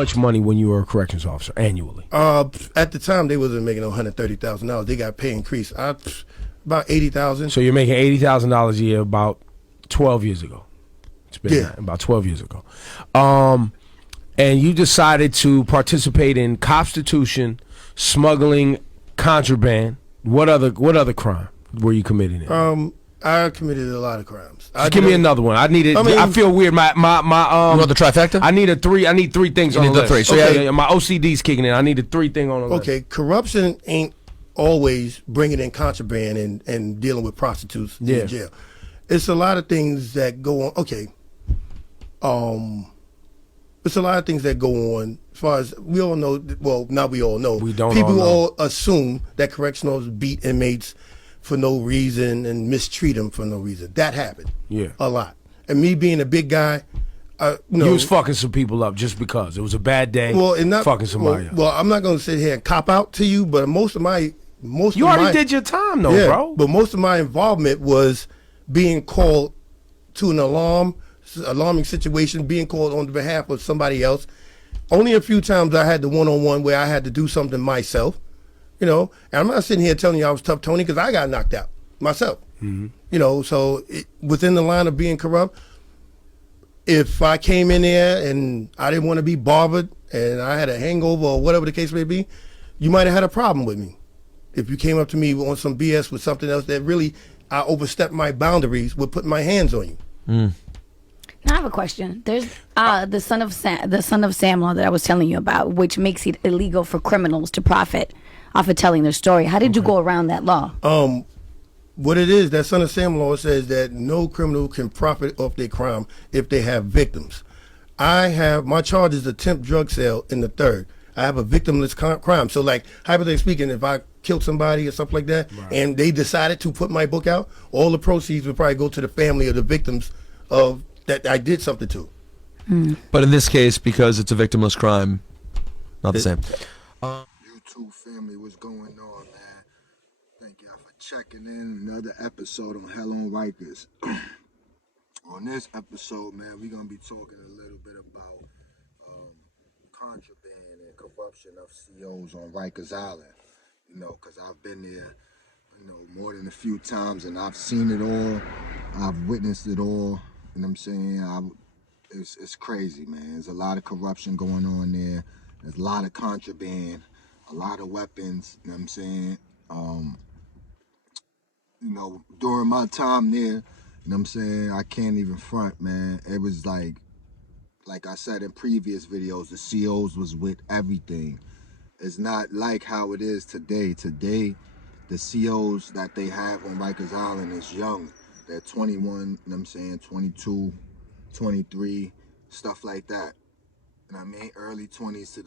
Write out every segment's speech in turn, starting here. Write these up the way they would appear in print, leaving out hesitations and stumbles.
much money when you were a corrections officer annually? At the time, they wasn't making $130,000. They got pay increase. About $80,000. So you're making $80,000 a year about 12 years ago. It's been about 12 years ago. And you decided to participate in prostitution, smuggling, contraband. What other crime were you committing? I committed a lot of crimes. Give me another one. I feel weird. My you want the trifecta? I need three things on the list. Three. So okay. My OCD's kicking in. I need the three thing on the list. Okay, corruption ain't always bringing in contraband and dealing with prostitutes in jail. It's a lot of things that go on. Okay. It's a lot of things that go on. As far as we all know, well, not we all know. We don't. People all assume that correctionals beat inmates for no reason and mistreat them for no reason. That happened. Yeah. A lot. And me being a big guy, you was fucking some people up just because it was a bad day. Well, and not fucking somebody up. Well, I'm not gonna sit here and cop out to you, but you already did your time though, bro. But most of my involvement was being called to an alarming situation, being called on behalf of somebody else. Only a few times I had the one-on-one where I had to do something myself, and I'm not sitting here telling you I was tough Tony because I got knocked out myself. Mm-hmm. So within the line of being corrupt, if I came in there and I didn't want to be bothered and I had a hangover or whatever the case may be, you might have had a problem with me. If you came up to me on some BS with something else that really I overstepped my boundaries with putting my hands on you. Now I have a question. There's the son of Sam law that I was telling you about, which makes it illegal for criminals to profit off of telling their story. How did you go around that law? What it is, that son of Sam law says that no criminal can profit off their crime if they have victims. My charge is attempt drug sale in the third. I have a victimless crime. So like, hypothetically speaking, if I killed somebody or something like that, and they decided to put my book out, all the proceeds would probably go to the family of the victims of that I did something to. But in this case, because it's a victimless crime, not the same. YouTube family, what's going on, man? Thank y'all for checking in. Another episode on Hell on Rikers. On this episode, man, we're going to be talking a little bit about contraband and corruption of COs on Rikers Island. Because I've been there, more than a few times, and I've seen it all. I've witnessed it all. You know what I'm saying? It's crazy, man. There's a lot of corruption going on there. There's a lot of contraband, a lot of weapons. You know what I'm saying? During my time there, you know what I'm saying, I can't even front, man. It was like I said in previous videos, the COs was with everything. It's not like how it is today. Today, the COs that they have on Rikers Island is young. They're 21, you know what I'm saying, 22, 23, stuff like that. And I mean early 20s to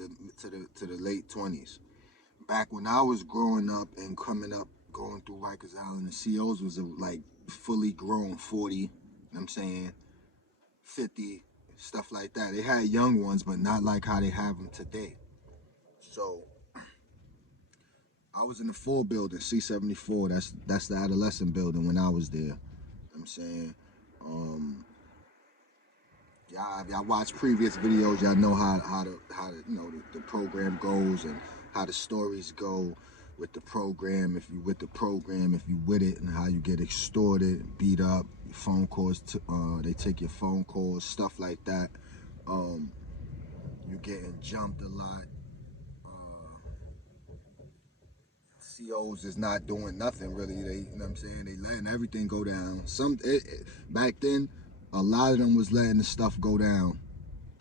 the late 20s. Back when I was growing up and coming up, going through Rikers Island, the COs was like fully grown, 40, you know what I'm saying, 50, stuff like that. They had young ones, but not like how they have them today. So I was in the 4 building, C74. That's the adolescent building when I was there. You know what I'm saying? Y'all watch previous videos, y'all know how the program goes and how the stories go with the program, if you with the program, if you with it, and how you get extorted, beat up, your phone calls, they take your phone calls, stuff like that. You getting jumped a lot. COs is not doing nothing really. They, you know what I'm saying? They letting everything go down. Back then, a lot of them was letting the stuff go down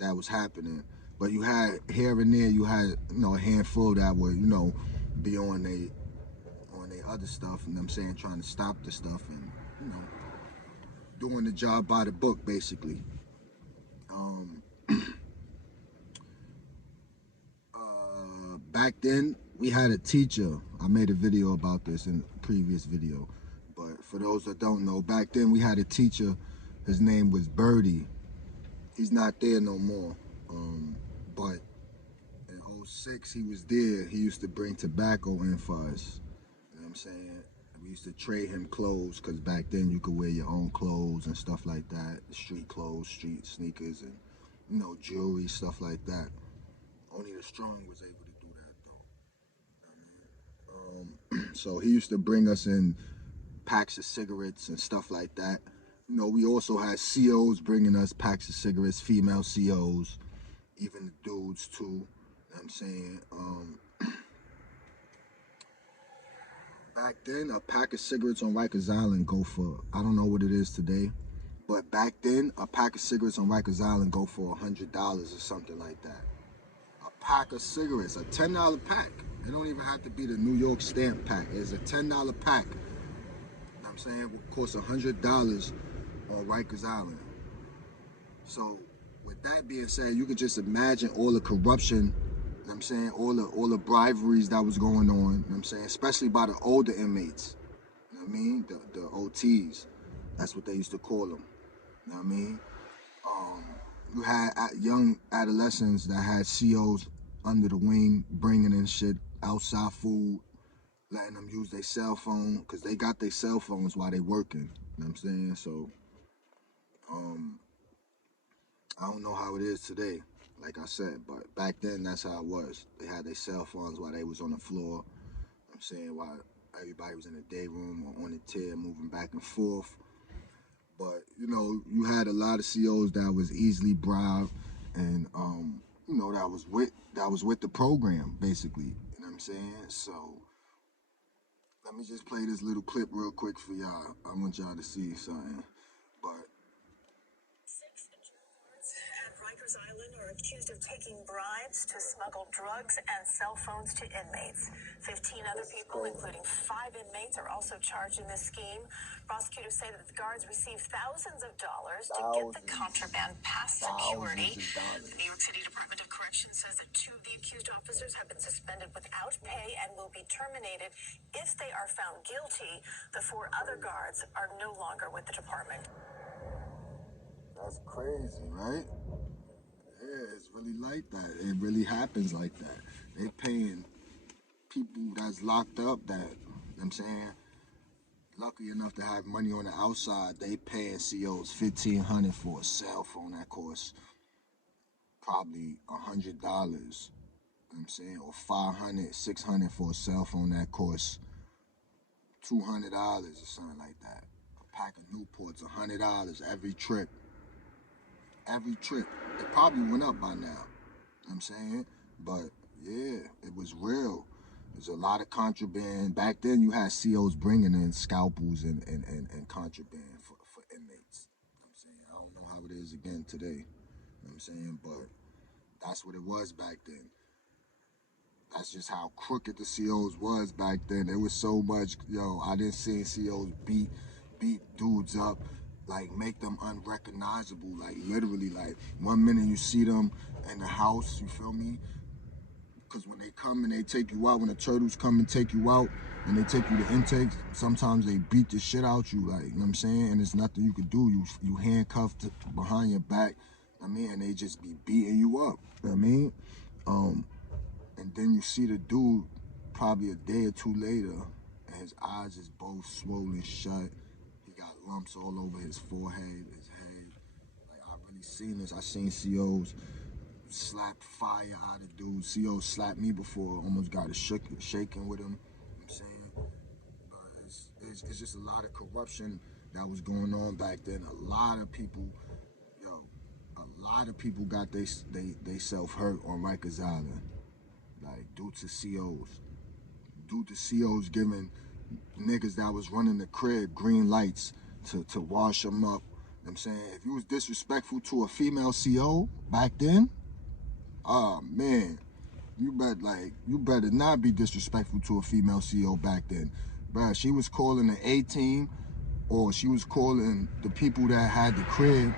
that was happening. But you had here and there, you had a handful that would be on they other stuff. You know what I'm saying? Trying to stop the stuff and doing the job by the book basically. Back then, we had a teacher. I made a video about this in a previous video. But for those that don't know, back then we had a teacher. His name was Birdie. He's not there no more. But in '06, he was there. He used to bring tobacco in for us. You know what I'm saying? We used to trade him clothes because back then you could wear your own clothes and stuff like that. Street clothes, street sneakers, and jewelry, stuff like that. Only the strong was able to do that though. So he used to bring us in packs of cigarettes and stuff like that. You know, we also had COs bringing us packs of cigarettes, female COs, even the dudes too. You know what I'm saying? Back then, a pack of cigarettes on Rikers Island go for, I don't know what it is today, but back then, a pack of cigarettes on Rikers Island go for $100 or something like that. A pack of cigarettes, a $10 pack. It don't even have to be the New York stamp pack. It's a $10 pack. You know what I'm saying? It would cost $100 on Rikers Island. So, with that being said, you could just imagine all the corruption, you know what I'm saying, all the briberies that was going on, you know what I'm saying, especially by the older inmates, you know what I mean, the OTs, that's what they used to call them, you know what I mean. You had young adolescents that had COs under the wing, bringing in shit, outside food, letting them use their cell phone, because they got their cell phones while they working, you know what I'm saying, so, I don't know how it is today, like I said, but back then that's how it was. They had their cell phones while they was on the floor, I'm saying, while everybody was in the day room or on the tier moving back and forth. But, you know, you had a lot of COs that was easily bribed and, you know, that was with the program, basically, you know what I'm saying? So, let me just play this little clip real quick for y'all. I want y'all to see something, but at Rikers Island are accused of taking bribes to smuggle drugs and cell phones to inmates. 15 other people, including 5 inmates, are also charged in this scheme. Prosecutors say that the guards received thousands of dollars to get the contraband past security. The New York City Department of Corrections says that 2 of the accused officers have been suspended without pay and will be terminated if they are found guilty. The 4 other guards are no longer with the department. that's crazy, right? Yeah, it's really like that. It really happens like that. They paying people that's locked up that, you know what I'm saying, lucky enough to have money on the outside, they paying COs $1,500 for a cell phone that costs probably $100, you know what I'm saying, or $500, $600 for a cell phone that costs $200 or something like that. A pack of Newports, $100 every trip. Every trip. It probably went up by now, you know what I'm saying? But yeah, it was real. There's a lot of contraband. Back then you had COs bringing in scalpels and contraband for inmates. You know what I'm saying? I don't know how it is again today. You know what I'm saying? But that's what it was back then. That's just how crooked the COs was back then. There was so much, I didn't see COs beat dudes up, like make them unrecognizable, like literally, like 1 minute you see them in the house, you feel me? Because when they come and they take you out, when the turtles come and take you out and they take you to intakes, sometimes they beat the shit out you, like, you know what I'm saying? And there's nothing you could do. You handcuffed behind your back, I mean, and they just be beating you up, you know what I mean? And then you see the dude probably a day or 2 later, and his eyes is both swollen shut. He got lumps all over his forehead, his head. Like, I really seen this. I seen COs slap fire out of dudes. COs slapped me before, almost got a shaking with him. You know what I'm saying? But it's just a lot of corruption that was going on back then. A lot of people, a lot of people got they self hurt on Rikers Island, like due to COs giving niggas that was running the crib green lights to wash them up. You know what I'm saying? If you was disrespectful to a female CO back then, oh man, you better not be disrespectful to a female CO back then. Bruh, she was calling the A-team, or she was calling the people that had the crib,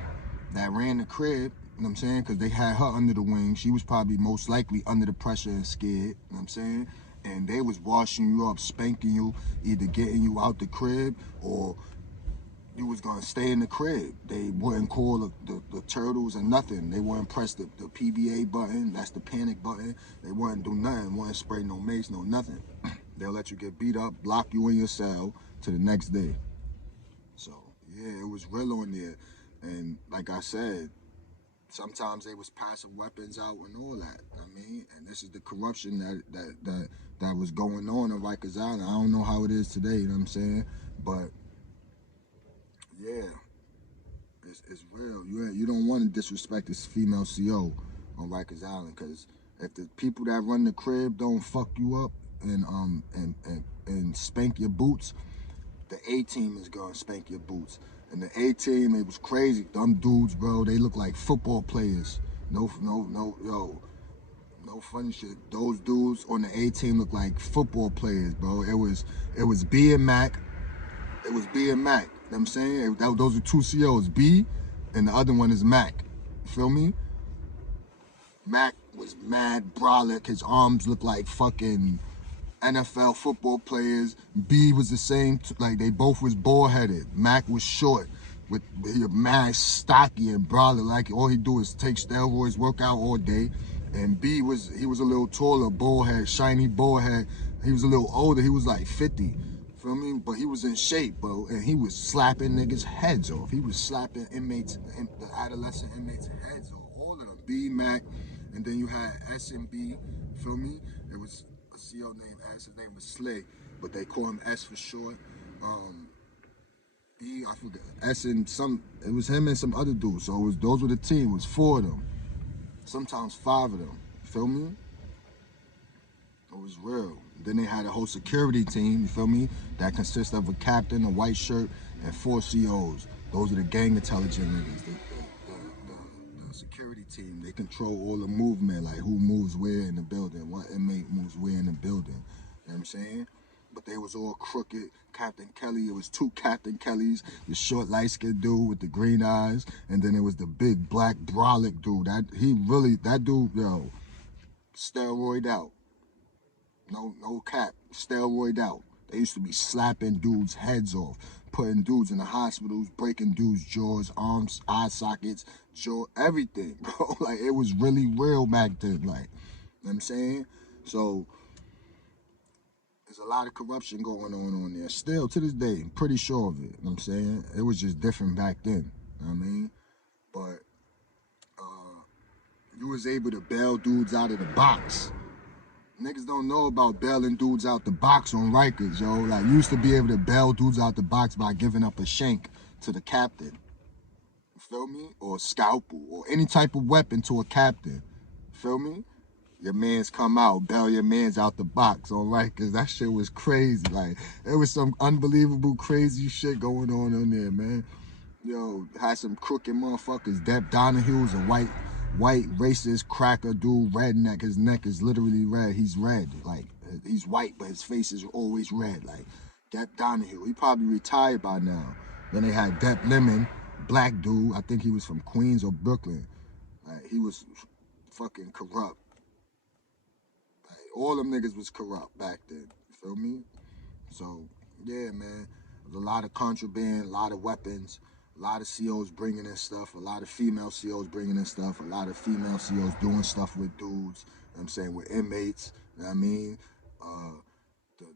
that ran the crib, you know what I'm saying? Because they had her under the wing. She was probably most likely under the pressure and scared, you know what I'm saying? And they was washing you up, spanking you, either getting you out the crib or you was gonna stay in the crib. They wouldn't call the turtles or nothing. They wouldn't press the PBA button, that's the panic button. They wouldn't do nothing, wouldn't spray no mace, no nothing. They'll let you get beat up, lock you in your cell to the next day. So yeah, it was real on there. And like I said, Sometimes they was passing weapons out and all that. I mean, and this is the corruption that was going on in Rikers Island. I don't know how it is today, you know what I'm saying? But yeah, it's real. You don't want to disrespect this female CO on Rikers Island, because if the people that run the crib don't fuck you up and spank your boots, the A team is gonna spank your boots. And the A team, it was crazy. Them dudes, bro, they look like football players. No, no funny shit. Those dudes on the A team look like football players, bro. It was B and Mac. It was B and Mac. You know what I'm saying? Those are two COs, B, and the other one is Mac. You feel me? Mac was mad brolic. His arms looked like fucking NFL football players. B was the same, like they both was bald-headed. Mac was short, with mad stocky and brolic. Like all he do is take steroids, work out all day. And B was a little taller, bald head, shiny bald head. He was a little older. He was like 50. Feel me? But he was in shape, bro, and he was slapping niggas' heads off. He was slapping inmates, the adolescent inmates' heads off. All of them. B, Mac, and then you had S and B. Feel me? It was a CO named S. His name was Slay, but they call him S for short. B, I forget. S and it was him and some other dudes. So those were the team. It was 4 of them, sometimes 5 of them. Feel me? It was real. Then they had a whole security team, you feel me, that consists of a captain, a white shirt, and 4 COs. Those are the gang intelligence niggas. The security team, they control all the movement, like who moves where in the building, what inmate moves where in the building. You know what I'm saying? But they was all crooked. Captain Kelly, it was 2 Captain Kellys, the short light-skinned dude with the green eyes, and then it was the big black brolic dude. That dude, yo, steroid out. No cap, steroid out. They used to be slapping dudes' heads off, putting dudes in the hospitals, breaking dudes' jaws, arms, eye sockets, jaw, everything, bro. Like, it was really real back then, like, you know what I'm saying? So, there's a lot of corruption going on there. Still, to this day, I'm pretty sure of it, you know what I'm saying? It was just different back then, you know what I mean? But, you was able to bail dudes out of the box. Niggas don't know about bailing dudes out the box on Rikers, yo. Like, you used to be able to bail dudes out the box by giving up a shank to the captain. You feel me? Or a scalpel, or any type of weapon to a captain. You feel me? Your mans come out, bail your mans out the box on Rikers. That shit was crazy. Like, there was some unbelievable crazy shit going on there, man. Yo, had some crooked motherfuckers. Deb Donahue's a white racist cracker dude, redneck. His neck is literally red. He's red. Like, he's white, but his face is always red. Like, Deb Donahue. He probably retired by now. Then they had Deb Lemon, black dude. I think he was from Queens or Brooklyn. Like, he was fucking corrupt. Like, all them niggas was corrupt back then. You feel me? So, yeah, man. There's a lot of contraband, a lot of weapons, a lot of COs bringing in stuff, a lot of female COs bringing in stuff, a lot of female COs doing stuff with dudes, you know what I'm saying, with inmates, you know what I mean?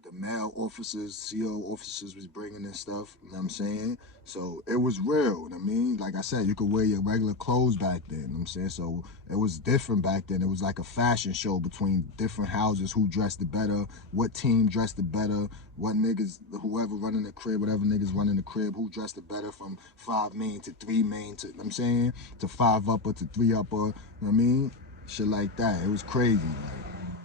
The male officers, CO officers was bringing in stuff, you know what I'm saying? So it was real, you know what I mean? Like I said, you could wear your regular clothes back then, you know what I'm saying? So it was different back then. It was like a fashion show between different houses, who dressed it better, what team dressed it better, what niggas, whoever running the crib, whatever niggas running the crib, who dressed it better from 5 main to 3 main to, you know what I'm saying? To 5 upper to 3 upper, you know what I mean? Shit like that. It was crazy. Like,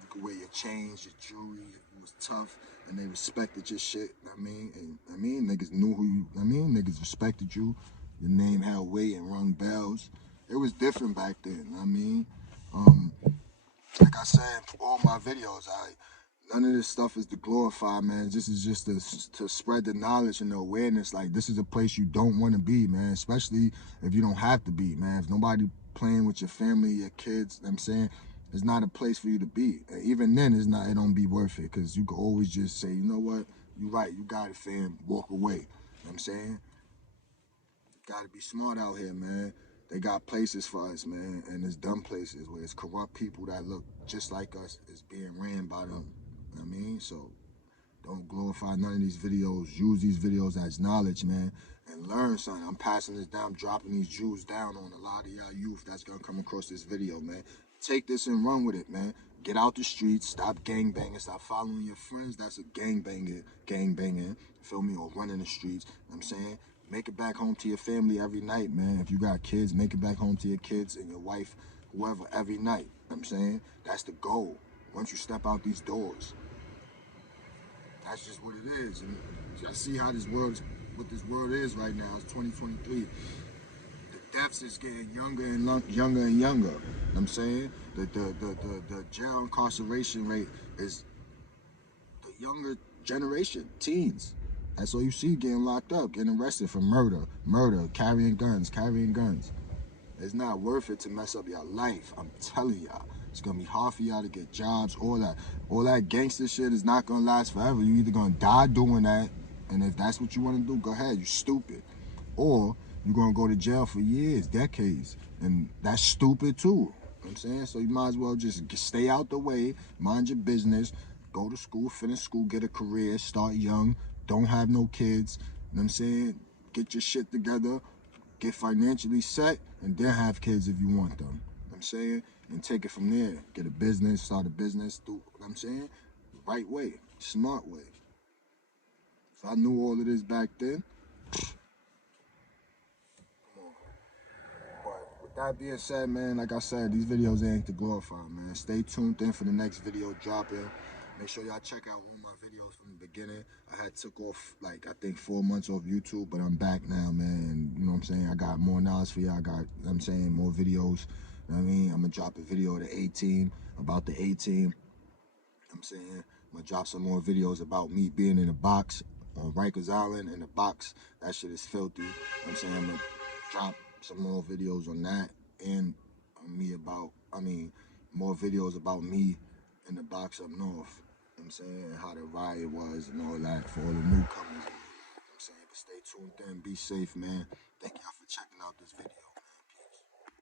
you could wear your chains, your jewelry, it was tough. And they respected your shit, I mean, and I mean, niggas knew who you, I mean, niggas respected you. Your name held weight and rung bells. It was different back then, I mean. Like I said in all my videos, none of this stuff is to glorify, man. This is just to spread the knowledge and the awareness. Like, this is a place you don't want to be, man, especially if you don't have to be, man. If nobody playing with your family, your kids, you know what I'm saying, it's not a place for you to be. And even then, it don't be worth it, because you can always just say, you know what, you right, you got it, fam, walk away. You know what I'm saying? Gotta be smart out here, man. They got places for us, man, and it's dumb places where it's corrupt people that look just like us is being ran by them. You know what I mean? So Don't glorify none of these videos. Use these videos as knowledge, man, and learn something. I'm passing this down, dropping these jewels down on a lot of y'all youth that's gonna come across this video, man. Take this and run with it, man. Get out the streets, stop gang banging, stop following your friends. That's a gang banging, feel me, or running the streets. You know what I'm saying? Make it back home to your family every night, man. If you got kids, make it back home to your kids and your wife, whoever, every night. You know what I'm saying? That's the goal. Once you step out these doors. That's just what it is. And I see how what this world is right now. It's 2023. The deaths is getting younger and younger and younger. You know what I'm saying? The jail incarceration rate is the younger generation, teens. That's all you see getting locked up, getting arrested for murder, carrying guns. It's not worth it to mess up your life. I'm telling y'all. It's gonna be hard for y'all to get jobs, all that gangster shit is not gonna last forever. You either gonna die doing that, and if that's what you wanna do, go ahead, you stupid. Or you're gonna go to jail for years, decades, and that's stupid too. You know what I'm saying? So you might as well just stay out the way, mind your business, go to school, finish school, get a career, start young, don't have no kids, you know what I'm saying? Get your shit together, get financially set, and then have kids if you want them. You know what I'm saying? And take it from there. Get a business, start a business, do, you know what I'm saying? Right way, smart way. If I knew all of this back then, but with that being said, man, like I said, these videos ain't to glorify, man. Stay tuned in for the next video dropping. Make sure y'all check out all my videos from the beginning. I had took off, like, I think 4 months off YouTube, but I'm back now, man. And, you know what I'm saying? I got more knowledge for y'all. I got, you know what I'm saying, more videos. You know what I mean? I'm going to drop a video of the A-Team, about the A-Team. You know what I'm saying? I'm going to drop some more videos about me being in the box on Rikers Island in the box. That shit is filthy. You know what I'm saying? I'm going to drop some more videos on that and more videos about me in the box up north. You know what I'm saying? And how the riot was and all that for all the newcomers. You know what I'm saying? But stay tuned in. Be safe, man.